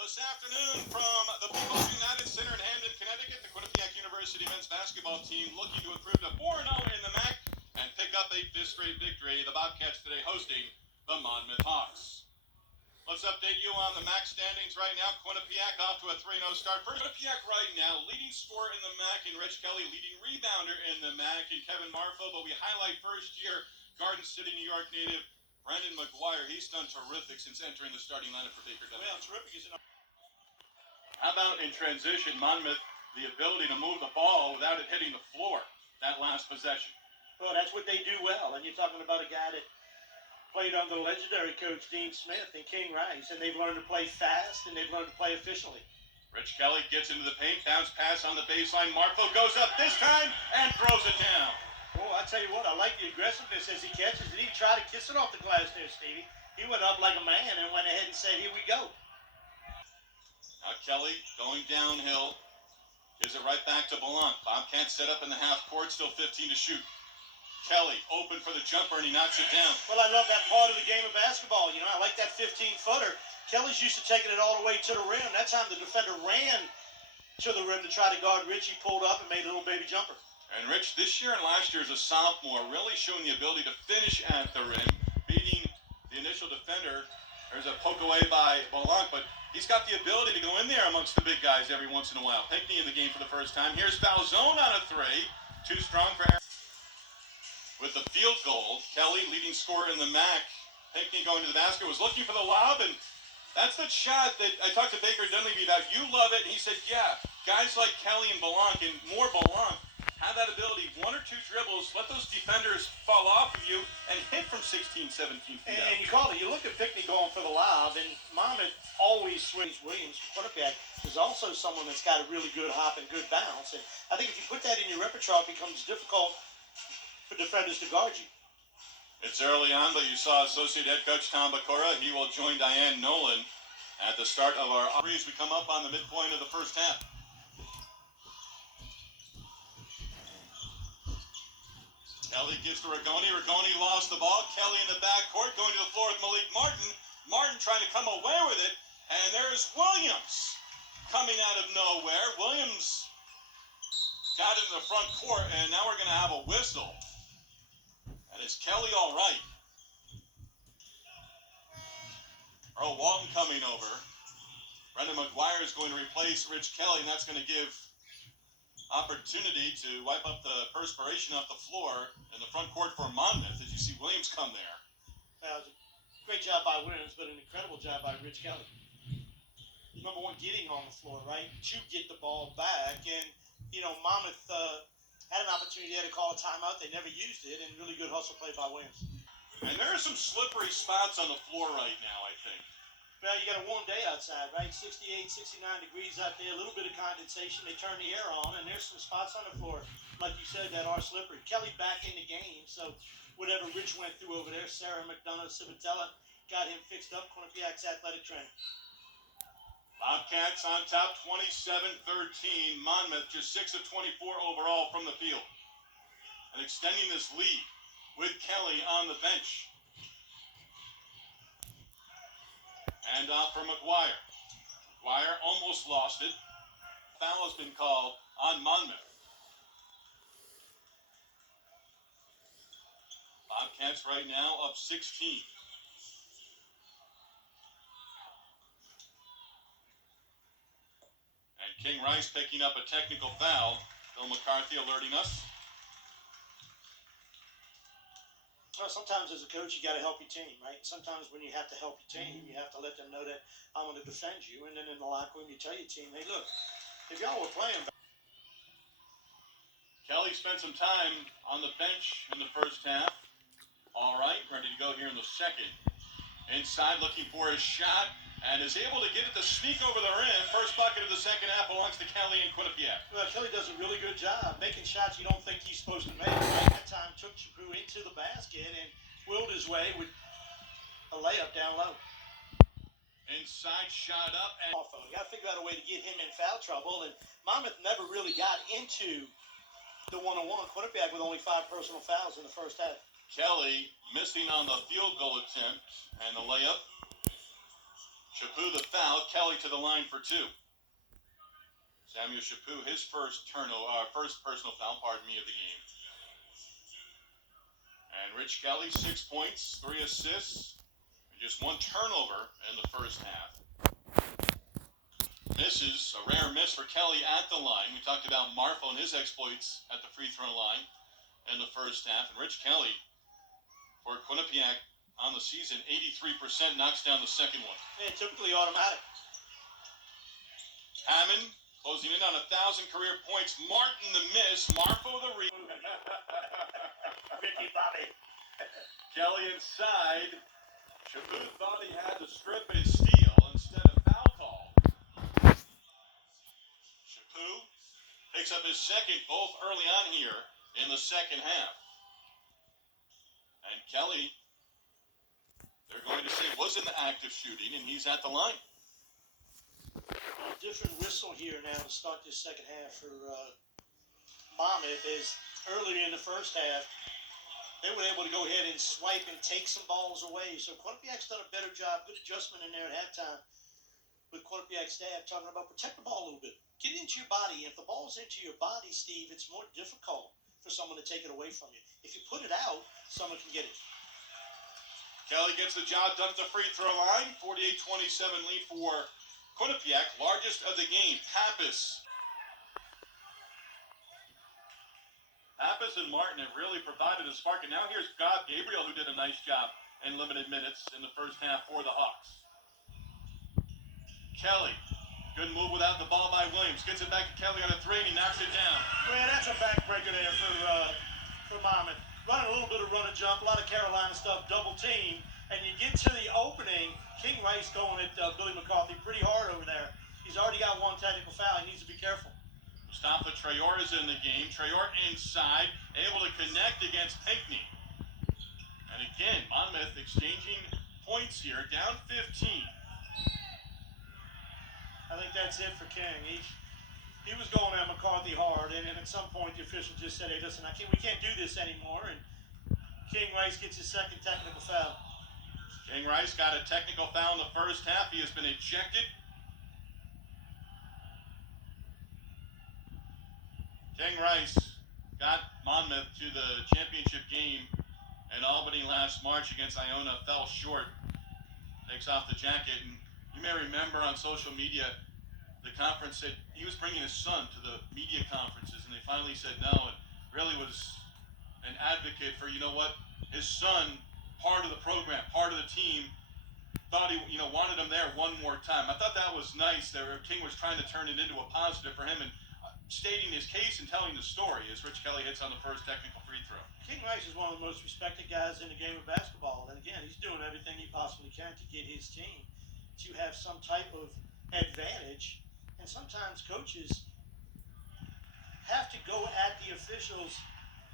This afternoon from the People's United Center in Hamden, Connecticut, the Quinnipiac University men's basketball team looking to improve to 4-0 in the MAC and pick up a fifth straight victory. The Bobcats today hosting the Monmouth Hawks. Let's update you on the MAC standings right now. Quinnipiac off to a 3-0 start. First, Quinnipiac right now, leading scorer in the MAC, and Rich Kelly leading rebounder in the MAC, and Kevin Marfo. But we highlight first-year Garden City, New York native Brendan McGuire. He's done terrific since entering the starting lineup for Baker W. Well, terrific is an. How about in transition, Monmouth, the ability to move the ball without it hitting the floor, that last possession? Well, that's what they do well. And you're talking about a guy that played under legendary coach Dean Smith and King Rice, and they've learned to play fast and they've learned to play efficiently. Rich Kelly gets into the paint, bounce pass on the baseline. Marfo goes up this time and throws it down. Oh, I tell you what, I like the aggressiveness as he catches it. He tried to kiss it off the glass there, Stevie. He went up like a man and went ahead and said, here we go. Now Kelly going downhill. Gives it right back to Blanc. Bobcats set up in the half court, still 15 to shoot. Kelly open for the jumper and he knocks it down. Well, I love that part of the game of basketball. You know, I like that 15-footer. Kelly's used to taking it all the way to the rim. That time the defender ran to the rim to try to guard Rich. He pulled up and made a little baby jumper. And Rich, this year and last year as a sophomore, really showing the ability to finish at the rim, beating the initial defender. There's a poke away by Blanc, but he's got the ability to go in there amongst the big guys every once in a while. Pinkney in the game for the first time. Here's Falzone on a three. Too strong for Aaron. With the field goal, Kelly, leading scorer in the MAC. Pinkney going to the basket, was looking for the lob, and that's the shot that I talked to Baker Dunleavy about. You love it. And he said, yeah, guys like Kelly and Blanc, and more Blanc, have that ability. One or two dribbles, let those defenders fall off of you and hit from 16, 17 feet out. And you call it. You look at Pinkney going for the lob, and Monmouth always swings. Williams, Quinnipiac, is also someone that's got a really good hop and good bounce. And I think if you put that in your repertoire, it becomes difficult for defenders to guard you. It's early on, but you saw Associate Head Coach Tom Bakura. He will join Diane Nolan at the start of our as we come up on the midpoint of the first half. Kelly gives to Rigoni. Rigoni lost the ball. Kelly in the backcourt going to the floor with Malik Martin. Martin trying to come away with it. And there's Williams coming out of nowhere. Williams got it in the front court, and now we're going to have a whistle. And is Kelly all right? Earl Walton coming over. Brendan McGuire is going to replace Rich Kelly, and that's going to give opportunity to wipe up the perspiration off the floor in the front court for Monmouth as you see Williams come there. Great job by Williams, but an incredible job by Rich Kelly. Number one, getting on the floor, right, to get the ball back. And, you know, Monmouth had an opportunity there to call a timeout. They never used it, and really good hustle play by Williams. And there are some slippery spots on the floor right now, I think. Well, you got a warm day outside, right? 68, 69 degrees out there, a little bit of condensation. They turn the air on, and there's some spots on the floor, like you said, that are slippery. Kelly back in the game, so whatever Rich went through over there, Sarah McDonough, Civitella, got him fixed up. Quinnipiac's athletic trainer. Bobcats on top, 27-13. Monmouth just 6 of 24 overall from the field. And extending this lead with Kelly on the bench. And off for McGuire. McGuire almost lost it. Foul has been called on Monmouth. Bobcats right now up 16. And King Rice picking up a technical foul. Bill McCarthy alerting us. Well, sometimes as a coach, you got to help your team, right? Sometimes when you have to help your team, you have to let them know that I'm going to defend you. And then in the locker room, you tell your team, hey, look, if y'all were playing. Kelly spent some time on the bench in the first half. All right, ready to go here in the second. Inside looking for his shot and is able to get it to sneak over the rim. First bucket of the second half belongs to Kelly and Quinnipiac. Well, Kelly does a really good job making shots you don't think he's supposed to make. Right? That time took Chapu into the basket and willed his way with a layup down low. Inside shot up. And you got to figure out a way to get him in foul trouble. And Monmouth never really got into the one-on-one. Quinnipiac with only 5 personal fouls in the first half. Kelly missing on the field goal attempt and the layup. Chaput the foul. Kelly to the line for two. Samuel Chaput, his first personal foul, of the game. And Rich Kelly, 6 points, 3 assists, and just 1 turnover in the first half. Misses, a rare miss for Kelly at the line. We talked about Marfo and his exploits at the free throw line in the first half. And Rich Kelly, for Quinnipiac on the season, 83%, knocks down the second one. Yeah, typically automatic. Hammond closing in on 1,000 career points. Martin the miss. Marfo the rebound. Ricky Bobby. Kelly inside. Chaput thought he had the strip and steal instead of foul call. Chaput picks up his second, both early on here in the second half. And Kelly, they're going to say, was in the act of shooting, and he's at the line. A different whistle here now to start this second half for Monmouth is earlier in the first half, they were able to go ahead and swipe and take some balls away. So Quinnipiac's done a better job, good adjustment in there at halftime with Quinnipiac's staff talking about protect the ball a little bit. Get into your body. If the ball's into your body, Steve, it's more difficult for someone to take it away from you. If you put it out, someone can get it. Kelly gets the job done at the free throw line. 48-27 lead for Quinnipiac, largest of the game. Pappas and Martin have really provided a spark. And now here's Gabriel, who did a nice job in limited minutes in the first half for the Hawks. Kelly, good move without the ball by Williams. Gets it back to Kelly on a three, and he knocks it down. Well, that's a backbreaker there for Monmouth. Running a little bit of run and jump, a lot of Carolina stuff, double team, and you get to the opening. King Rice going at Billy McCarthy pretty hard over there. He's already got 1 technical foul. He needs to be careful. Mustafa Traore is in the game. Traore inside, able to connect against Pinckney. And again, Monmouth exchanging points here, down 15. I think that's it for King. He was going at McCarthy hard, and at some point the official just said, "Hey, listen, we can't do this anymore." And King Rice gets his second technical foul. King Rice got a technical foul in the first half. He has been ejected. King Rice got Monmouth to the championship game in Albany last March against Iona. Fell short. Takes off the jacket, and you may remember on social media, the conference said he was bringing his son to the media conferences, and they finally said no, and really was an advocate for, his son, part of the program, part of the team, thought he, wanted him there one more time. I thought that was nice. King was trying to turn it into a positive for him and stating his case and telling the story as Rich Kelly hits on the first technical free throw. King Rice is one of the most respected guys in the game of basketball, and again, he's doing everything he possibly can to get his team to have some type of advantage. And sometimes coaches have to go at the officials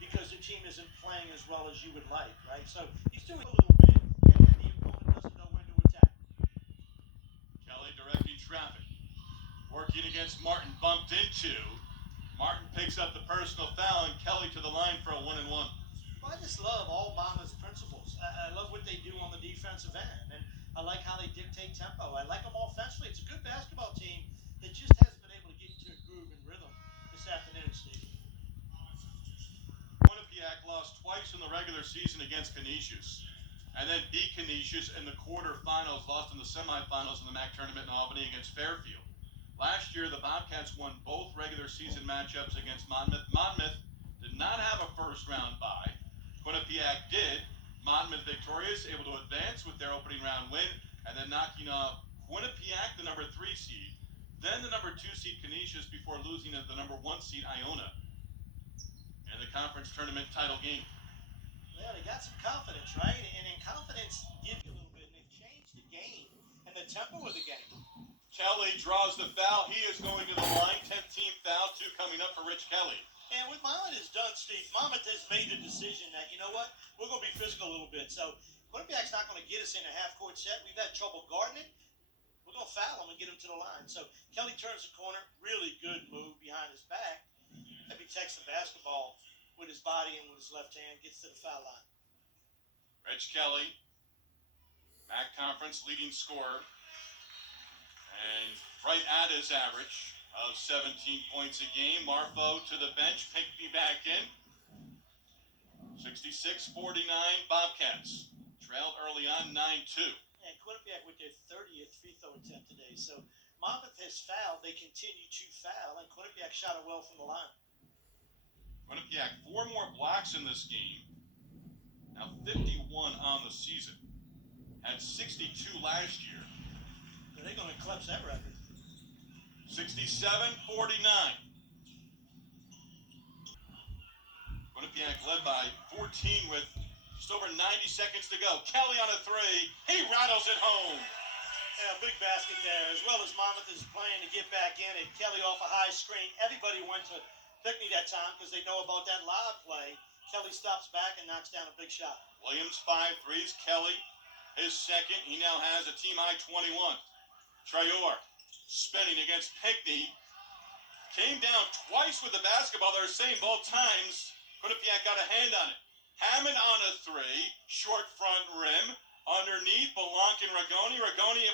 because the team isn't playing as well as you would like, right? So he's doing a little bit, and the opponent doesn't know when to attack. Kelly directing traffic. Working against Martin, bumped into. Martin picks up the personal foul, and Kelly to the line for a 1-and-1. Well, I just love all Monmouth's principles. I love what they do on the defensive end, and I like how they dictate tempo. I like them offensively. It's a good basketball team that just hasn't been able to get into a groove and rhythm this afternoon, Steve. Quinnipiac lost twice in the regular season against Canisius, and then beat Canisius in the quarterfinals, lost in the semifinals in the MAC tournament in Albany against Fairfield. Last year, the Bobcats won both regular season matchups against Monmouth. Monmouth did not have a first-round bye. Quinnipiac did. Monmouth victorious, able to advance with their opening round win, and then knocking off Quinnipiac, the number 3 seed, then the number 2 seed Canisius before losing to the number 1 seed Iona in the conference tournament title game. Well, they got some confidence, right? And confidence gives you a little bit, and they've changed the game and the tempo of the game. Kelly draws the foul. He is going to the line. 10th team foul, 2 coming up for Rich Kelly. And what Monmouth has done, Steve, Monmouth has made a decision that, we're going to be physical a little bit. So Quinnipiac's not going to get us in a half-court set. We've had trouble guarding it. We're going to foul him and get him to the line. So Kelly turns the corner. Really good move behind his back. And he takes the basketball with his body and with his left hand, gets to the foul line. Rich Kelly, MAC Conference leading scorer. And right at his average of 17 points a game. Marfo to the bench, Pinckney back in. 66-49 Bobcats. Trailed early on 9-2. And Quinnipiac with their 30th free throw attempt today. So Monmouth has fouled. They continue to foul, and Quinnipiac shot it well from the line. Quinnipiac, 4 more blocks in this game. Now 51 on the season. Had 62 last year. Are they going to eclipse that record? 67-49. Quinnipiac led by 14 with just over 90 seconds to go. Kelly on a three. He rattles it home. Yeah, big basket there. As well as Monmouth is playing to get back in it. Kelly off a high screen. Everybody went to Pinckney that time because they know about that lob play. Kelly stops back and knocks down a big shot. Williams 5 threes. Kelly, his second. He now has a team high 21. Traore spinning against Pinckney. Came down twice with the basketball. They're saying both times Quinnipiac got a hand on it. Hammond on a three. Short front rim. Underneath, Belanc and Rigoni. Rigoni able